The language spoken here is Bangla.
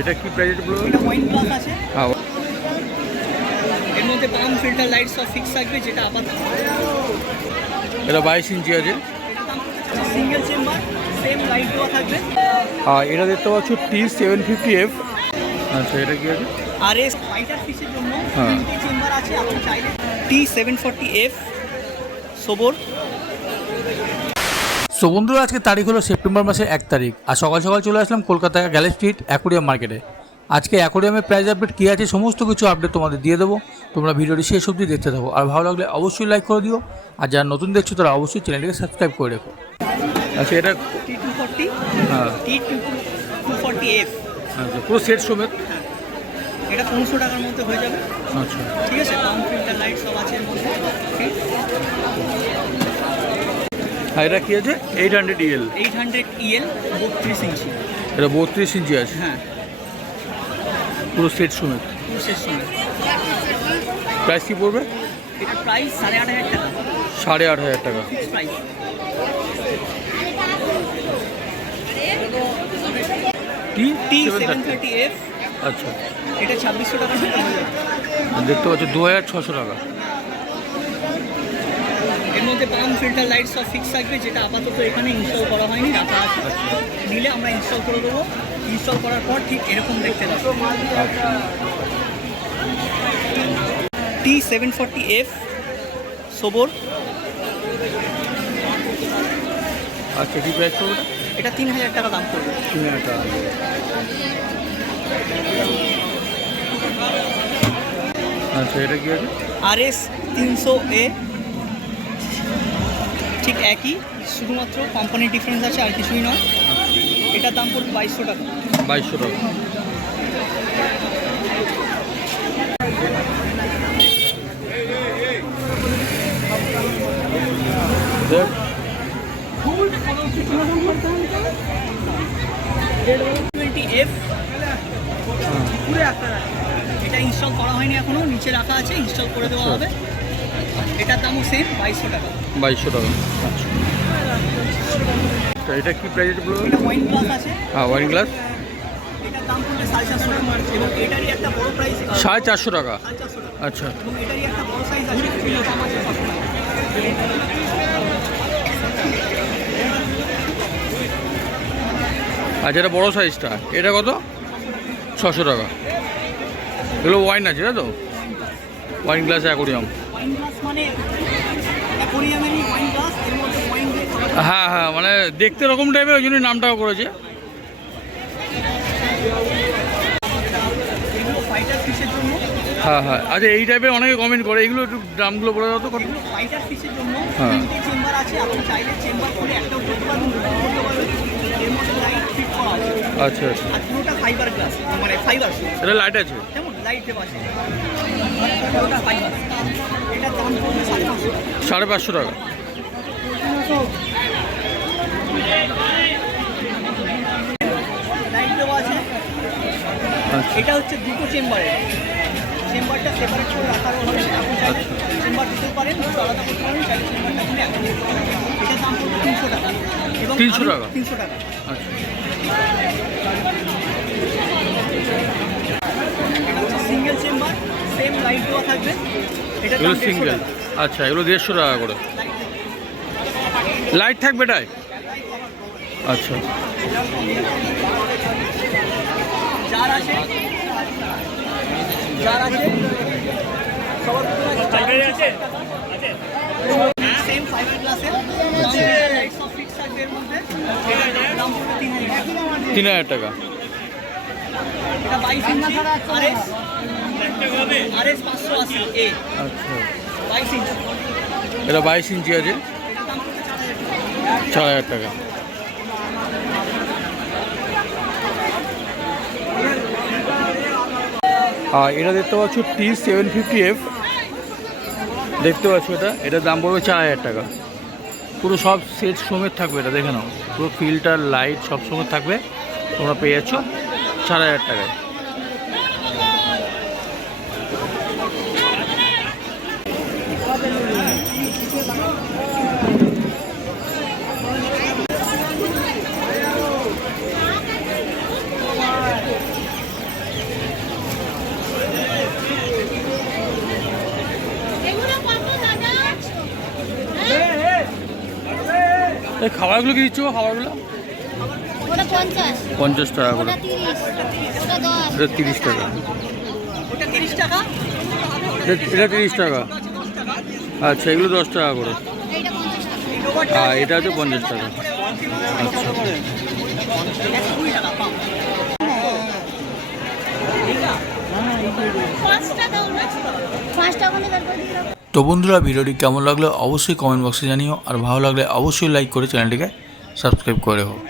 এটা কি প্রাইস বলো এটা ওয়াইন গ্লাস আছে। হ্যাঁ এর মধ্যে পাম ফিল্টার লাইট সব ফিক্স থাকবে যেটা আপাতত। এটা বাইশ ইঞ্চি আছে। সিঙ্গেল চেম্বার সেম লাইট দেওয়া থাকবে। আর এটা দেখতে পাচ্ছ টি সেভেন ফিফটি এফ আচ্ছা এটা কি আছে? আর এস ফাইটার ফিশের জন্য হ্যাঁ। তিনটে চেম্বার আছে আপনি চাইলে টি সেভেন ফর্টি এফ সোবর সো বন্ধুরা আজকে তারিখ হলো সেপ্টেম্বর মাসের এক তারিখ। আর সকাল সকাল চলে আসলাম কলকাতা গ্যালে স্ট্রিট অ্যাকোরিয়াম মার্কেটে আজকে অ্যাকোরিয়ামের প্রাইস আপডেট কী আছে সমস্ত কিছু আপডেট তোমাদের দিয়ে দেবো। তোমরা ভিডিওটি শেষ অবধি দেখতে থাকো। আর ভালো লাগলে অবশ্যই লাইক করে দিও। আর যারা নতুন দেখছ তারা অবশ্যই চ্যানেলটিকে সাবস্ক্রাইব করে রেখো। আচ্ছা এটা হ্যাঁ। আচ্ছা পুরো সেট সমেত এটা পনেরোশো টাকার মধ্যে হয়ে যাবে। আচ্ছা। ঠিক আছে? ফিল্টার লাইট সব আছে আর এটা কি আছে? Eight hundred EL eight hundred EL বত্রিশ ইঞ্চি। এটা বত্রিশ ইঞ্চি আছে। হ্যাঁ। পুরো সেট সমেত। পুরো সময় প্রাইস কি পড়বে? এটার প্রাইস সাড়ে আট হাজার টাকা। সাড়ে আট হাজার টাকা। T T seven thirty F আচ্ছা। এটা ছাব্বিশশো যাবে দেখতে পাচ্ছ দু হাজার ছশো টাকা। মধ্যে পাম ফিল্টার লাইট সব ফিক্স থাকবে যেটা আপাতত এখানে ইনস্টল করা হয়নি রাখা আছে। নিলে আমরা ইনস্টল করে দেবো। ইনস্টল করার পর ঠিক এরকম দেখতে লাগবে। টি সেভেন ফর্টি এফ সোবর আচ্ছা কি প্রাইস পড়বে এটা তিন হাজার টাকা দাম পড়বে। তিন হাজার টাকা। আচ্ছা এটা কি আছে? আর এস তিনশো এ ঠিক একই শুধুমাত্র কোম্পানির ডিফারেন্স আছে আর কিছুই নয়। এটার দাম পড়বে বাইশশো টাকা। বাইশশো টাকা। এটা ইনস্টল করা হয়নি এখনও নিচে রাখা আছে ইনস্টল করে দেওয়া হবে। এটার দামও সেম বাইশশো টাকা। বাইশশো টাকা। আচ্ছা তো এটা কি প্রাইস বলো এটা ওয়াইন গ্লাস আছে। হ্যাঁ ওয়াইন গ্লাস সাড়ে চারশো টাকা। আচ্ছা। এবং এটারই একটা বড় সাইজ আছে এটার দাম আছে ছশো টাকা। আচ্ছা এটা বড়ো সাইজটা এটা কত? ছশো টাকা। এগুলো ওয়াইন আছে তাই তো? Wine glass aquarium wine glass মানে অ্যাকোরিয়ামেরই ওয়াইন গ্লাস এর মধ্যে ওয়াইন দিয়ে হ্যাঁ হ্যাঁ মানে দেখতে এরকম টাইপের ওই জন্যই নামটাও করেছে। জন্য। হ্যাঁ হ্যাঁ আচ্ছা এই টাইপের অনেকে কমেন্ট করে এগুলো একটু দামগুলো বলে দাও তো কত জন্য হ্যাঁ। চেম্বার আছে আপনি চাইলে চেম্বার করে একটাও করতে পারবেন। ফিট করা আছে আচ্ছা আচ্ছা। আর পুরোটা ফাইবার গ্লাস মানে ফাইবার এটা লাইট আছে? যেমন লাইট দেওয়া আছে পুরোটা ফাইবার এটার দাম পড়বে সাড়ে পাঁচশো টাকা। লাইট দেওয়া আছে। আচ্ছা। এটা হচ্ছে দুটো চেম্বারে চেম্বারটা সেপারেট করে রাখা হবে আপনি চাইলে চেম্বার দিতে পারেন আলাদা করতে পারেন চাইলে চেম্বারটা এটার দাম পড়বে তিনশো টাকা। এবং 300 টাকা? তিনশো টাকা। আচ্ছা। এটা সিঙ্গেল চেম্বার সেম লাইট দেওয়া থাকবে। এটা এগুলো সিঙ্গেল আচ্ছা এগুলো দেড়শো টাকা করে। লাইট থাকবে এটাই আচ্ছা। যার আছে যার আছে সবার আছে সেম ফাইবার গ্লাসের লাইট সব ফিক্স থাকবে এর মধ্যে। তিন হাজার টাকা। এটা বাইশ ইঞ্চি আছে। টাকা। হাজার টাকা। আর এটা দেখতে পাচ্ছ টি সেভেন ফিফটি এফ। দেখতে পাচ্ছ এটা। এটার দাম পড়বে চার হাজার টাকা। পুরো সব সেট সমেত থাকবে এটা, দেখে নাও। পুরো ফিল্টার লাইট সব সময় থাকবে, তোমরা পেয়ে যাচ্ছ চার হাজার টাকায়। এই খাবারগুলো কি দিচ্ছ খাবারগুলো? পঞ্চাশ। টাকা করে। এটা তিরিশ টাকা। ওটা তিরিশ টাকা? এটা- এটা তিরিশ টাকা। আচ্ছা এগুলো দশ টাকা করে। আর এটা হচ্ছে পঞ্চাশ টাকা। আচ্ছা। পাঁচটা পাঁচটা তো বন্ধুরা, ভিডিওটি কেমন লাগল অবশ্যই কমেন্ট বক্সে জানিও, আর ভালো লাগলে অবশ্যই লাইক করে চ্যানেলটিকে সাবস্ক্রাইব করে হোক